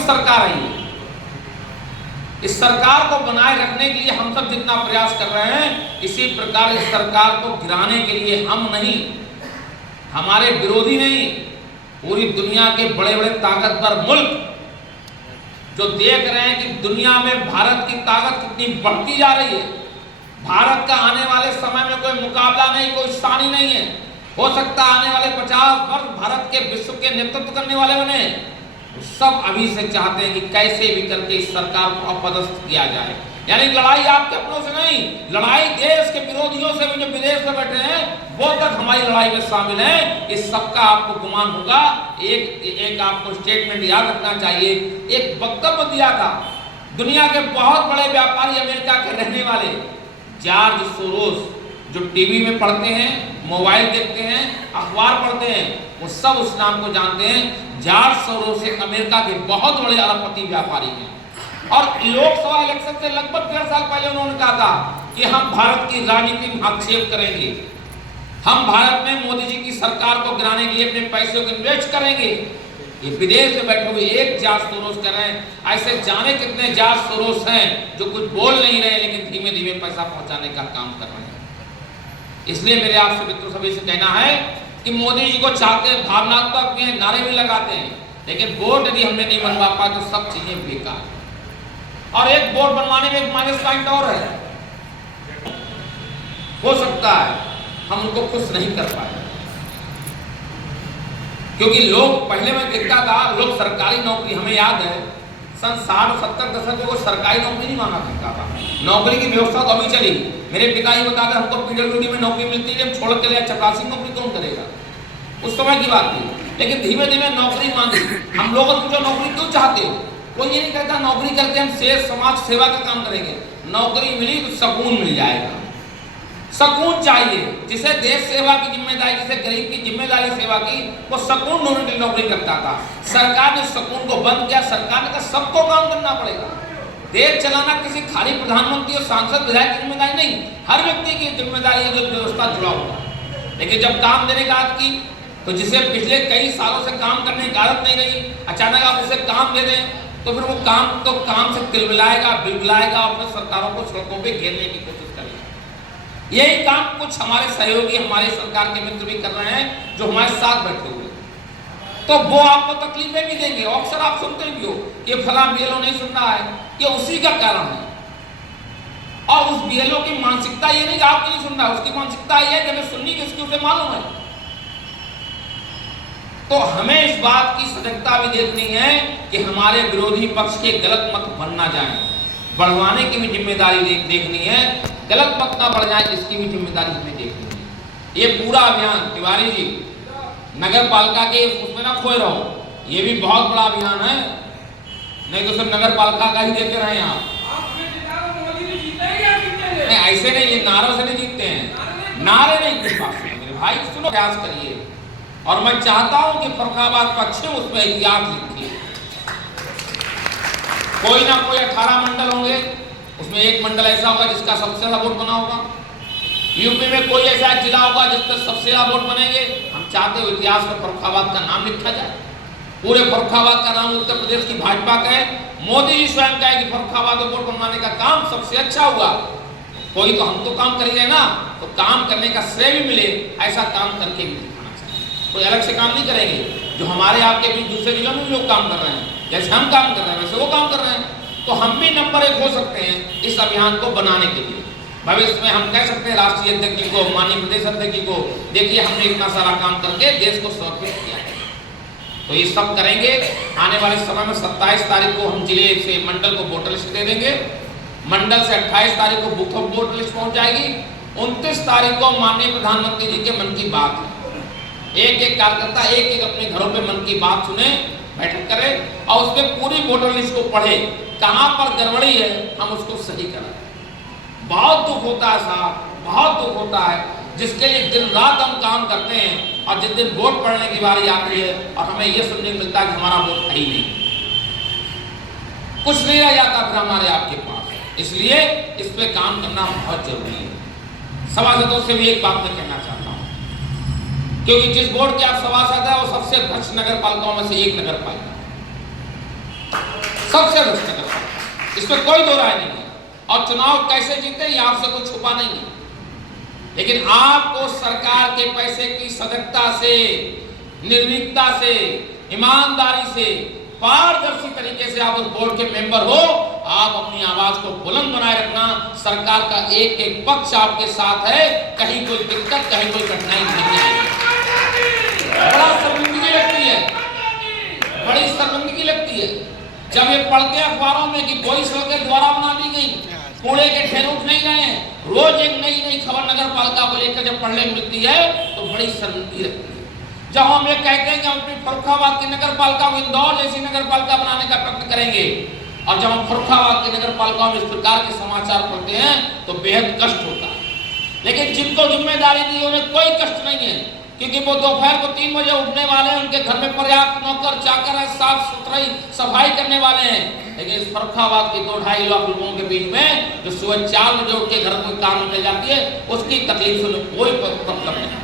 सरकार आई है। इस सरकार को बनाए रखने के लिए हम सब जितना प्रयास कर रहे हैं, इसी प्रकार इस सरकार को गिराने के लिए हम नहीं, हमारे विरोधी नहीं, पूरी दुनिया के बड़े बड़े ताकतवर मुल्क जो देख रहे हैं कि दुनिया में भारत की ताकत कितनी बढ़ती जा रही है, भारत का आने वाले समय में कोई मुकाबला नहीं, कोई सानी नहीं है। हो सकता है आने वाले 50 वर्ष भारत के विश्व के नेतृत्व करने वाले बने। सब अभी से चाहते हैं कि कैसे भी करके इस सरकार को अपदस्थ किया जाए। यानी लड़ाई आपके अपनों से नहीं, लड़ाई देश के विरोधियों से भी जो विदेश में बैठे हैं वो तक हमारी लड़ाई में शामिल है। इस सबका आपको गुमान होगा। एक आपको स्टेटमेंट याद रखना चाहिए। एक वक्तव्य दिया था दुनिया के बहुत बड़े व्यापारी, अमेरिका के रहने वाले जॉर्ज सोरोस, जो टीवी में पढ़ते हैं, मोबाइल देखते हैं, अखबार पढ़ते हैं, वो सब उस नाम को जानते हैं। जॉर्ज सोरोस एक अमेरिका के बहुत बड़े अरबपति व्यापारी हैं और लोकसभा इलेक्शन से लगभग 1.5 साल पहले उन्होंने कहा था कि हम भारत की राजनीति में हस्तक्षेप करेंगे, हम भारत में मोदी जी की सरकार को गिराने के लिए अपने पैसों को इन्वेस्ट करेंगे। ये विदेश में बैठे हुए एक जॉर्ज सोरोस कर रहे हैं। ऐसे जाने कितने जॉर्ज सोरोस हैं जो कुछ बोल नहीं रहे लेकिन धीमे धीमे पैसा पहुंचाने का काम कर रहे हैं। इसलिए मेरे आपसे मित्रों सभी से कहना है कि मोदी जी को चाहते हैं, भावनात्मक भी हैं, नारे भी लगाते हैं, लेकिन बोर्ड यदि हमने नहीं बनवा पाए तो सब चीजें बेकार। और एक बोर्ड बनवाने में एक माइनस पॉइंट और है, हो सकता है हम उनको खुश नहीं कर पाए, क्योंकि लोग पहले मैं देखता था लोग सरकारी नौकरी, हमें याद है सन 60-70 दशक में वो सरकारी नौकरी नहीं माना करता था। नौकरी की व्यवस्था तो अभी चली। मेरे पिताजी बताते हमको पीडब्ल्यूडी में नौकरी मिलती है, हम छोड़ के लिए चपरासी नौकरी कौन करेगा, उस समय की बात थी। लेकिन धीमे धीमे नौकरी मांगी। हम लोगों को जो नौकरी क्यों चाहते हो, कोई ये नहीं कहता नौकरी करके हम समाज सेवा का काम करेंगे। नौकरी मिली तो सुकून मिल जाएगा, सुकून चाहिए। जिसे देश सेवा की जिम्मेदारी, जिसे गरीब की जिम्मेदारी सेवा की, वो सुकून ढूंढने के लिए नौकरी करता था। सरकार ने सुकून को बंद किया। सरकार ने कहा सबको काम करना पड़ेगा। देश चलाना किसी खाली प्रधानमंत्री और सांसद विधायक की जिम्मेदारी नहीं, हर व्यक्ति की जिम्मेदारी है जो व्यवस्था जुड़ा हुआ। लेकिन जब काम देने की आदत की तो जिसे पिछले कई सालों से काम करने की आदत नहीं रही, अचानक आप उसे काम दे दें तो फिर वो काम से तिलमिलाएगा, बिलबिलाएगा, अपने सरकारों को सड़कों पे घेरने की कोशिश करेगा। यही काम कुछ हमारे सहयोगी, हमारे सरकार के मित्र भी कर रहे हैं जो हमारे साथ बैठे हुए। तो वो आपको तकलीफें भी देंगे। अक्सर आप सुनते भी हो कि फला बीएलओ नहीं सुन रहा है, ये उसी का कारण है। और उस बीएलओ की मानसिकता ये नहीं कि आप नहीं सुन रहा, उसकी मानसिकता ये है कि हमें सुननी किसकी उसे मालूम है। तो हमें इस बात की सजगता भी देखनी है कि हमारे विरोधी पक्ष के गलत मत बन ना जाए, बढ़वाने की भी जिम्मेदारी देखनी है। गलत मत ना बढ़ जाए इसकी भी जिम्मेदारी हमें देखनी है। ये पूरा अभियान तिवारी जी नगर पालिका के उसमें ना खोए रहो, ये भी बहुत बड़ा अभियान है, नहीं तो सिर्फ नगर पालिका का ही देते रहे आप। नहीं ऐसे नहीं, ये नारों से नहीं जीतते हैं, नारे नहीं जीत पाते मेरे भाई, सुनो प्रयास करिए। और मैं चाहता हूं कि फर्रुखाबाद पक्ष उसमें इतिहास लिखिए। कोई ना कोई 18 मंडल होंगे, उसमें एक मंडल ऐसा होगा जिसका सबसे ज्यादा वोट बना होगा। यूपी में कोई ऐसा जिला होगा जिसका सबसे ज्यादा वोट बनेंगे। हम चाहते हो इतिहास में फर्रुखाबाद का नाम लिखा जाए। पूरे फर्रुखाबाद का नाम उत्तर प्रदेश की भाजपा का है। मोदी जी स्वयं कहे कि फर्रुखाबाद में वोट बनवाने का काम सबसे अच्छा हुआ। कोई तो हम तो काम करेंगे ना, तो काम करने का श्रेय भी मिले, ऐसा काम करके भी दिखाना चाहिए। कोई अलग से काम नहीं करेंगे। जो हमारे आपके बीच दूसरे जिलों में लोग काम कर रहे हैं, जैसे हम काम कर रहे हैं वैसे वो काम कर रहे हैं, तो हम भी नंबर 1 हो सकते हैं इस अभियान को बनाने के लिए। भविष्य में हम कह सकते हैं राष्ट्रीय अध्यक्ष जी को, माननीय प्रदेश अध्यक्ष जी को, देखिए हमने इतना सारा काम करके देश को समर्पित किया है। तो ये सब करेंगे। आने वाले समय में 27 तारीख को हम जिले से मंडल को वोटर लिस्ट दे देंगे। मंडल से 28 तारीख को बूथ ऑफ वोटर लिस्ट पहुंच जाएगी। 29 तारीख को माननीय प्रधानमंत्री जी के मन की बात है। एक एक कार्यकर्ता एक अपने घरों पे मन की बात सुने, बैठक करे और उसमें पूरी वोटर लिस्ट को पढ़े, कहां पर गड़बड़ी है हम उसको सही करें। बहुत दुख होता है साहब, बहुत दुख होता है, जिसके लिए दिन रात हम काम करते हैं और जिस दिन वोट पड़ने की बारी आती है और हमें यह सुनने को मिलता है कि हमारा वोट है ही नहीं, कुछ नहीं रह जाता फिर हमारे आपके पास। इसलिए इस पे काम करना बहुत जरूरी है। सभासदों से भी एक बात मैं कहना चाहता हूं, क्योंकि जिस बोर्ड के आप सभासद है वो सबसे भ्रष्ट नगर पालिकाओं में से एक नगर पालिका। सबसे भ्रष्ट नगर पालिका, इसमें कोई दो राय नहीं है। और चुनाव कैसे जीते ये आपसे कुछ छुपा नहीं है, लेकिन आपको सरकार के पैसे की सजगता से, निर्भीकता से, ईमानदारी से, पारदर्शी तरीके से आप उस बोर्ड के मेंबर हो, आप अपनी आवाज को बुलंद बनाए रखना। सरकार का एक एक पक्ष आपके साथ है, कहीं कोई दिक्कत, कहीं कोई कठिनाई नहीं है। बड़ा शर्मिंदगी लगती है, बड़ी शर्मिंदगी लगती है जब ये पढ़ते अखबारों में कि कोई सड़कें द्वारा बना दी गई, कूड़े के ढेर उठ नहीं रहे हैं, रोज एक नई नई खबर नगर पालिका को लेकर जब पढ़ने मिलती है तो बड़ी शर्मिंदगी लगती है। जब हम ये कहते हैं कि हम अपनी फर्रुखाबाद की नगर पालिका को इंदौर जैसी नगर पालिका बनाने का प्रयत्न करेंगे, और जब हम फर्रुखाबाद की नगर पालिका में इस प्रकार के समाचार पढ़ते हैं तो बेहद कष्ट होता है। लेकिन जिनको जिम्मेदारी दी उन्हें कोई कष्ट नहीं है, क्योंकि वो दोपहर को 3 बजे उठने वाले हैं, उनके घर में पर्याप्त नौकर चाकर है, साफ सुथराई सफाई करने वाले हैं। लेकिन इस फर्रुखाबाद के 2-2.5 लाख लोगों के बीच में जो सुबह 4 बजे उठ के घर में काम निकल जाती है, उसकी तकलीफ से कोई मतलब नहीं।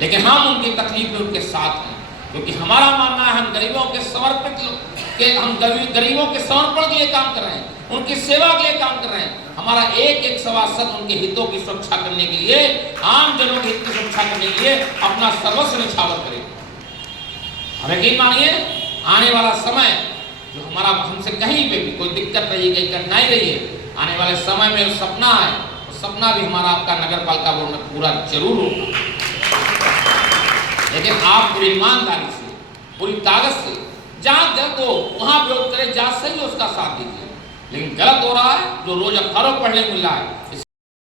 लेकिन हम उनकी तकलीफ में उनके साथ हैं, क्योंकि हमारा मानना है हम गरीबों के समर्पित हम गरीबों के समर्पण के लिए काम कर रहे हैं, उनकी सेवा के लिए काम कर रहे हैं। हमारा एक एक सभासद उनके हितों की सुरक्षा करने के लिए, आम जनों के हित की सुरक्षा करने के लिए अपना सर्वस्व न्यौछावर करेगा। हम यकीन मानिए आने वाला समय जो हमारा, हमसे कहीं पे भी कोई दिक्कत रही, कहीं कठिनाई रही है, आने वाले समय में सपना है, वो सपना भी हमारा आपका नगर पालिका बोर्ड में पूरा जरूर होगा। लेकिन आप पूरी ईमानदारी से, पूरी ताकत से, जहां गलत हो वहां विरोध करें, जहां सही हो उसका साथ दीजिए। लेकिन गलत हो रहा है जो रोज अखबारों पढ़ने मिल रहा है,